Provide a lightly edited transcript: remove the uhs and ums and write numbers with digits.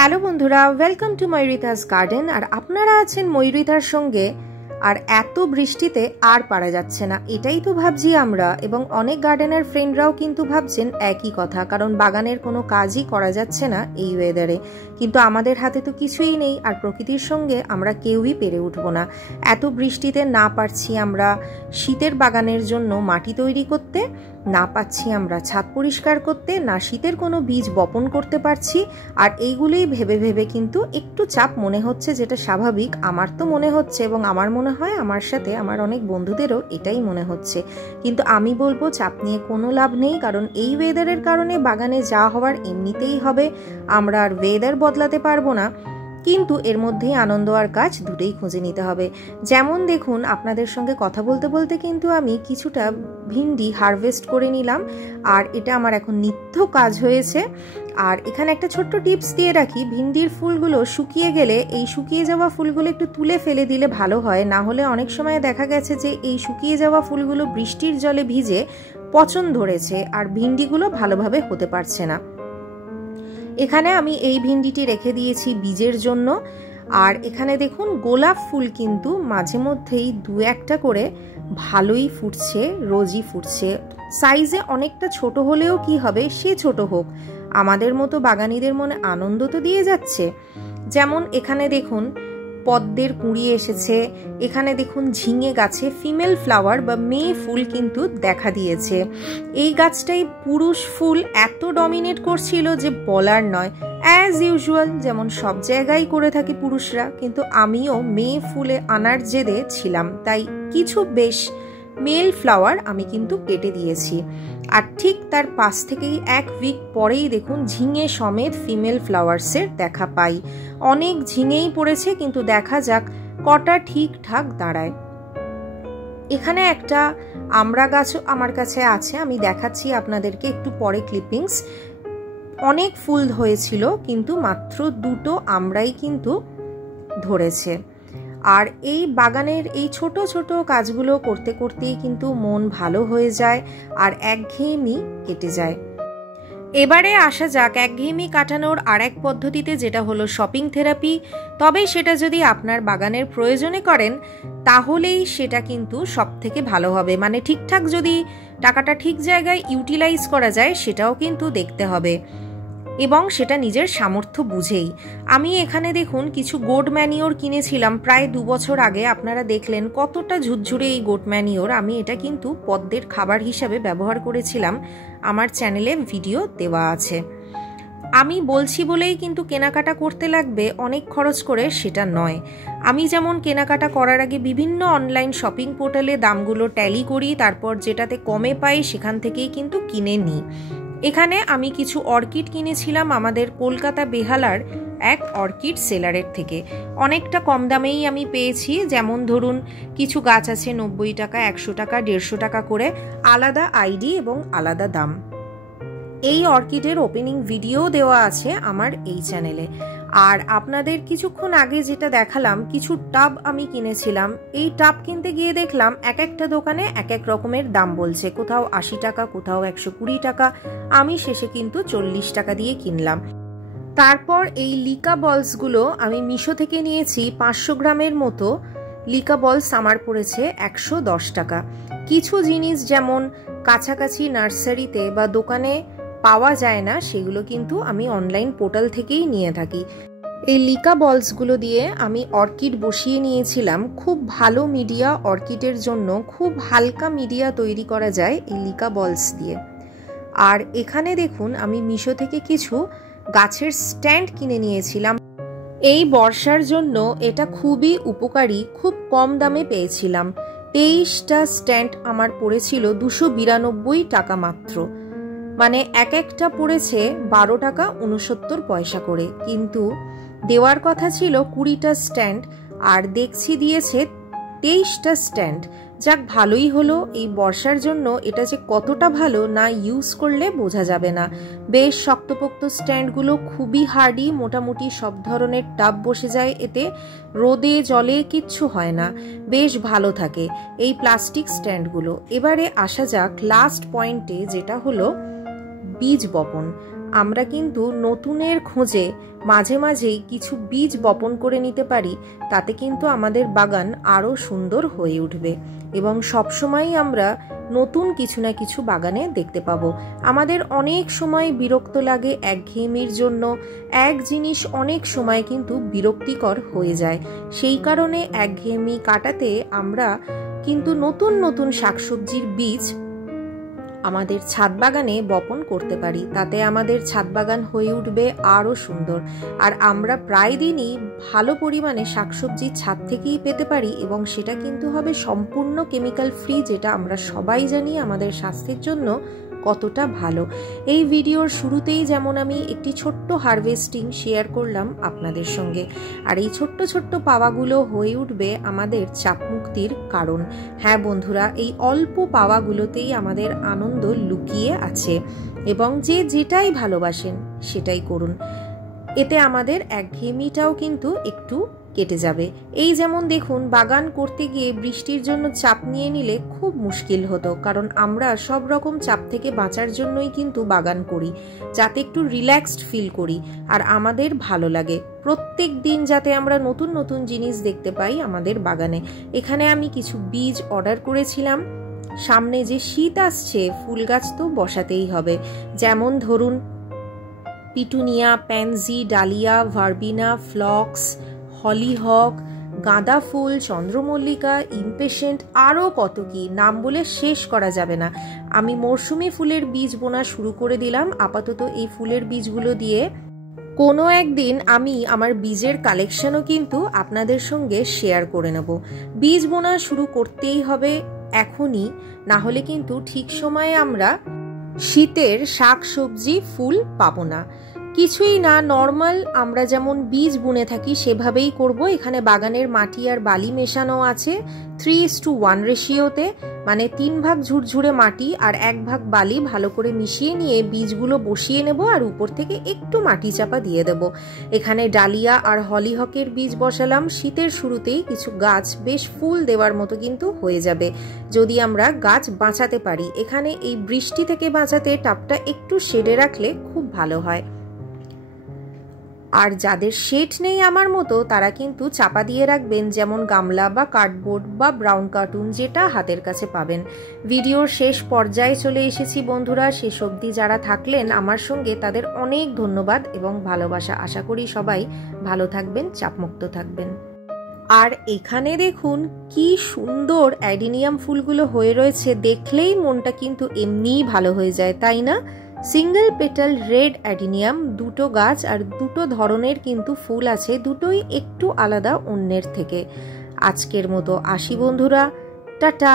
Hello বন্ধুরা, welcome to ময়ূরিতাস garden. আর আপনারা আছেন ময়ূরিতার সঙ্গে। আর এত বৃষ্টিতে আর পারা যাচ্ছে না, এটাই তো ভাবছি আমরা, এবং অনেক গার্ডেনার ফ্রেন্ডরাও কিন্তু ভাবছেন একই কথা, কারণ বাগানের কোনো কাজই করা যাচ্ছে না এই ওয়েদারে। কিন্তু আমাদের হাতে তো কিছুই নেই, আর প্রকৃতির সঙ্গে আমরা কেউই পেরে উঠবো না। এত বৃষ্টিতে না পারছি আমরা শীতের বাগানের জন্য মাটি তৈরি করতে, না পাচ্ছি আমরা ছাদ পরিষ্কার করতে, না শীতের কোনো বীজ বপন করতে পারছি। আর এইগুলোই ভেবে ভেবে কিন্তু একটু চাপ মনে হচ্ছে, যেটা স্বাভাবিক। আমার তো মনে হচ্ছে, এবং আমার মনে হয় আমার সাথে আমার অনেক বন্ধুদেরও এটাই মনে হচ্ছে। কিন্তু আমি বলবো চাপ নিয়ে কোনো লাভ নেই, কারণ এই ওয়েদারের কারণে বাগানে যা হওয়ার এমনিতেই হবে। আমরা আর ওয়েদার বদলাতে পারবো না, কিন্তু এর মধ্যেই আনন্দ আর কাজ দুটোই খুঁজে নিতে হবে। যেমন দেখুন, আপনাদের সঙ্গে কথা বলতে বলতে কিন্তু আমি কিছুটা ভিন্ডি হারভেস্ট করে নিলাম, আর এটা আমার এখন নিত্য কাজ হয়েছে। আর এখানে একটা ছোট্ট টিপস দিয়ে রাখি, ভিন্ডির ফুলগুলো শুকিয়ে গেলে এই শুকিয়ে যাওয়া ফুলগুলো একটু তুলে ফেলে দিলে ভালো হয়। না হলে অনেক সময় দেখা গেছে যে এই শুকিয়ে যাওয়া ফুলগুলো বৃষ্টির জলে ভিজে পচন ধরেছে, আর ভিন্ডিগুলো ভালোভাবে হতে পারছে না। এখানে আমি এই ভিন্ডিটি রেখে দিয়েছি বীজের জন্য। আর এখানে দেখুন, গোলাপ ফুল কিন্তু মাঝে মধ্যেই দু একটা করে ভালোই ফুটছে, রোজই ফুটছে। সাইজে অনেকটা ছোট হলেও কি হবে, সে ছোট হোক, আমাদের মতো বাগানীদের মনে আনন্দ তো দিয়ে যাচ্ছে। যেমন এখানে দেখুন পদ্মের কুঁড়ি এসেছে, এখানে দেখুন ঝিঙে গাছে ফিমেল ফ্লাওয়ার বা মেয়ে ফুল কিন্তু দেখা দিয়েছে। এই গাছটাই পুরুষ ফুল এত ডমিনেট করছিল যে বলার নয়। অ্যাজ ইউজুয়াল যেমন সব জায়গায় করে থাকে পুরুষরা, কিন্তু আমিও মেয়ে ফুলে আনার জেদে ছিলাম, তাই কিছু বেশ মেল ফ্লাওয়ার আমি কিন্তু কেটে দিয়েছি। আর ঠিক তার পাশ থেকেই এক উইক পরেই দেখুন ঝিঙে সমেত ফিমেল ফ্লাওয়ার্সের দেখা পাই। অনেক ঝিঙেই পড়েছে, কিন্তু দেখা যাক কটা ঠিকঠাক দাঁড়ায়। এখানে একটা আমড়া গাছও আমার কাছে আছে, আমি দেখাচ্ছি আপনাদেরকে একটু পরে ক্লিপিংস। অনেক ফুল হয়েছিল, কিন্তু মাত্র দুটো আমড়াই কিন্তু ধরেছে। আর এই বাগানের এই ছোট ছোট কাজগুলো করতে করতেই কিন্তু মন ভালো হয়ে যায় আর একঘেয়েমি কেটে যায়। এবারে আসা যাক একঘেয়েমি কাটানোর আর এক পদ্ধতিতে, যেটা হলো শপিং থেরাপি। তবে সেটা যদি আপনার বাগানের প্রয়োজনে করেন, তাহলেই সেটা কিন্তু সব থেকে ভালো হবে। মানে ঠিকঠাক যদি টাকাটা ঠিক জায়গায় ইউটিলাইজ করা যায়, সেটাও কিন্তু দেখতে হবে, এবং সেটা নিজের সামর্থ্য বুঝেই। আমি এখানে দেখুন কিছু গোট ম্যানিওর কিনেছিলাম প্রায় 2 বছর আগে। আপনারা দেখলেন কতটা ঝুরঝুরে এই গোট ম্যানিওর। আমি এটা কিন্তু পদ্মের খাবার হিসাবে ব্যবহার করেছিলাম, আমার চ্যানেলে ভিডিও দেওয়া আছে। আমি বলছি বলেই কিন্তু কেনাকাটা করতে লাগবে অনেক খরচ করে, সেটা নয়। আমি যেমন কেনাকাটা করার আগে বিভিন্ন অনলাইন শপিং পোর্টালে দামগুলো ট্যালি করি, তারপর যেটাতে কমে পাই সেখান থেকেই কিন্তু কিনে নিই। এখানে আমি কিছু অর্কিড কিনেছিলাম আমাদের কলকাতা বেহালার এক অর্কিড সেলারের থেকে। অনেকটা কম দামেই আমি পেয়েছি। যেমন ধরুন কিছু গাছ আছে 90 টাকা, 100 টাকা, 150 টাকা করে, আলাদা আইডি এবং আলাদা দাম। এই অর্কিডের ওপেনিং ভিডিও দেওয়া আছে আমার এই চ্যানেলে। আর আপনাদের কিছুক্ষণ আগে যেটা দেখালাম, কিছু টাব আমি কিনেছিলাম। এই টাব কিনতে গিয়ে দেখলাম এক একটা দোকানে এক এক রকমের দাম বলছে, কোথাও 80 টাকা, কোথাও 120 টাকা। আমি শেষে কিন্তু 40 টাকা দিয়ে কিনলাম। তারপর এই লিকা বলসগুলো আমি মিশো থেকে নিয়েছি, 500 গ্রামের মতো লিকা বলস আমার পড়েছে 110 টাকা। কিছু জিনিস যেমন কাছাকাছি নার্সারিতে বা দোকানে পাওয়া যায় না, সেগুলো কিন্তু আমি অনলাইন পোর্টাল থেকেই নিয়ে থাকি। এই লিকা বলসগুলো দিয়ে আমি অর্কিড বসিয়ে নিয়েছিলাম। খুব ভালো মিডিয়া অর্কিডের জন্য, খুব হালকা মিডিয়া তৈরি করা যায় এই লিকা বলস দিয়ে। আর এখানে দেখুন আমি মিশো থেকে কিছু গাছের স্ট্যান্ড কিনে নিয়েছিলাম। এই বর্ষার জন্য এটা খুবই উপকারী, খুব কম দামে পেয়েছিলাম। 23টা স্ট্যান্ড আমার পড়েছিল 292 টাকা মাত্র। মানে এক একটা পড়েছে 12 টাকা 69 পয়সা করে, কিন্তু দেওয়ার কথা ছিল 20টা স্ট্যান্ড, আর দেখছি দিয়েছে 23টা স্ট্যান্ড। যাক, ভালোই হলো। এই বর্ষার জন্য এটা যে কতটা ভালো, না ইউজ করলে বোঝা যাবে না। বেশ শক্তপোক্ত স্ট্যান্ডগুলো, খুবই হার্ডি, মোটামুটি সব ধরনের টাব বসে যায় এতে, রোদে জলে কিচ্ছু হয় না, বেশ ভালো থাকে এই প্লাস্টিক স্ট্যান্ডগুলো। এবারে আসা যাক লাস্ট পয়েন্টে, যেটা হলো বীজ বপন। আমরা কিন্তু নতুনের খোঁজে মাঝে মাঝেই কিছু বীজ বপন করে নিতে পারি, তাতে কিন্তু আমাদের বাগান আরও সুন্দর হয়ে উঠবে এবং সবসময়ই আমরা নতুন কিছু না কিছু বাগানে দেখতে পাবো। আমাদের অনেক সময় বিরক্ত লাগে একঘেয়েমির জন্য, এক জিনিস অনেক সময় কিন্তু বিরক্তিকর হয়ে যায়। সেই কারণে একঘেয়েমি কাটাতে আমরা কিন্তু নতুন নতুন শাকসবজির বীজ আমাদের ছাদ বাগানে বপন করতে পারি, তাতে আমাদের ছাদ বাগান হয়ে উঠবে আরও সুন্দর। আর আমরা প্রায় দিনই ভালো পরিমাণে শাকসবজি ছাদ থেকেই পেতে পারি এবং সেটা কিন্তু হবে সম্পূর্ণ কেমিক্যাল ফ্রি, যেটা আমরা সবাই জানি আমাদের স্বাস্থ্যের জন্য কতটা ভালো। এই ভিডিওর শুরুতেই যেমন আমি একটি ছোট্ট হারভেস্টিং শেয়ার করলাম আপনাদের সঙ্গে, আর এই ছোট্ট ছোট্ট পাওয়াগুলো হয়ে উঠবে আমাদের চাপ মুক্তির কারণ। হ্যাঁ বন্ধুরা, এই অল্প পাওয়াগুলোতেই আমাদের আনন্দ লুকিয়ে আছে এবং যে যেটাই ভালোবাসেন সেটাই করুন, এতে আমাদের একঘেয়েমিটাও কিন্তু একটু কেটে যাবে। এই যেমন দেখুন, বাগান করতে গিয়ে বৃষ্টির জন্য চাপ নিয়ে নিলে খুব মুশকিল হতো, কারণ আমরা সব রকম চাপ থেকে বাঁচার জন্যই কিন্তু বাগান করি, যাতে একটু রিল্যাক্সড ফিল করি আর আমাদের ভালো লাগে। প্রত্যেক দিন যাতে আমরা নতুন নতুন জিনিস দেখতে পাই আমাদের বাগানে। এখানে আমি কিছু বীজ অর্ডার করেছিলাম, সামনে যে শীত আসছে ফুল গাছ তো বসাতেই হবে। যেমন ধরুন পিটুনিয়া, প্যানজি, ডালিয়া, ভার্বিনা, ফ্লক্স, হলিহক, গাঁদা ফুল, চন্দ্রমল্লিকা, ইমপেশেন্ট, আরও কত কি নাম বলে শেষ করা যাবে না। আমি মরশুমি ফুলের বীজ বোনা শুরু করে দিলাম। আপাতত এই ফুলের বীজগুলো দিয়ে কোনো একদিন আমি আমার বীজের কালেকশনও কিন্তু আপনাদের সঙ্গে শেয়ার করে নেব। বীজ বোনা শুরু করতেই হবে এখনই, না হলে কিন্তু ঠিক সময়ে আমরা শীতের শাক সবজি ফুল পাবো না। কিছুই না, নর্মাল আমরা যেমন বীজ বুনে থাকি সেভাবেই করব। এখানে বাগানের মাটি আর বালি মেশানো আছে 3:1 রেশিওতে, মানে 3 ভাগ ঝুরঝুরে মাটি আর 1 ভাগ বালি ভালো করে মিশিয়ে নিয়ে বীজগুলো বসিয়ে নেব আর উপর থেকে একটু মাটি চাপা দিয়ে দেব। এখানে ডালিয়া আর হলিহকের বীজ বসালাম। শীতের শুরুতেই কিছু গাছ বেশ ফুল দেওয়ার মতো কিন্তু হয়ে যাবে যদি আমরা গাছ বাঁচাতে পারি। এখানে এই বৃষ্টি থেকে বাঁচাতে টাবটা একটু শেডে রাখলে খুব ভালো হয়। আর যাদের শেড নেই আমার মতো, তারা কিন্তু চাপা দিয়ে রাখবেন, যেমন গামলা বা কার্ডবোর্ড বা ব্রাউন কার্টুন, যেটা হাতের কাছে পাবেন। ভিডিওর শেষ পর্যায়ে চলে এসেছি বন্ধুরা। শেষ অবধি যারা থাকলেন আমার সঙ্গে তাদের অনেক ধন্যবাদ এবং ভালোবাসা। আশা করি সবাই ভালো থাকবেন, চাপমুক্ত থাকবেন। আর এখানে দেখুন কি সুন্দর অ্যাডিনিয়াম ফুলগুলো হয়ে রয়েছে, দেখলেই মনটা কিন্তু এমনিই ভালো হয়ে যায়, তাই না? সিঙ্গেল পেটাল রেড অ্যাডিনিয়াম, দুটো গাছ আর দুটো ধরনের কিন্তু ফুল আছে, দুটোই একটু আলাদা অন্যের থেকে। আজকের মতো আসি বন্ধুরা, টাটা।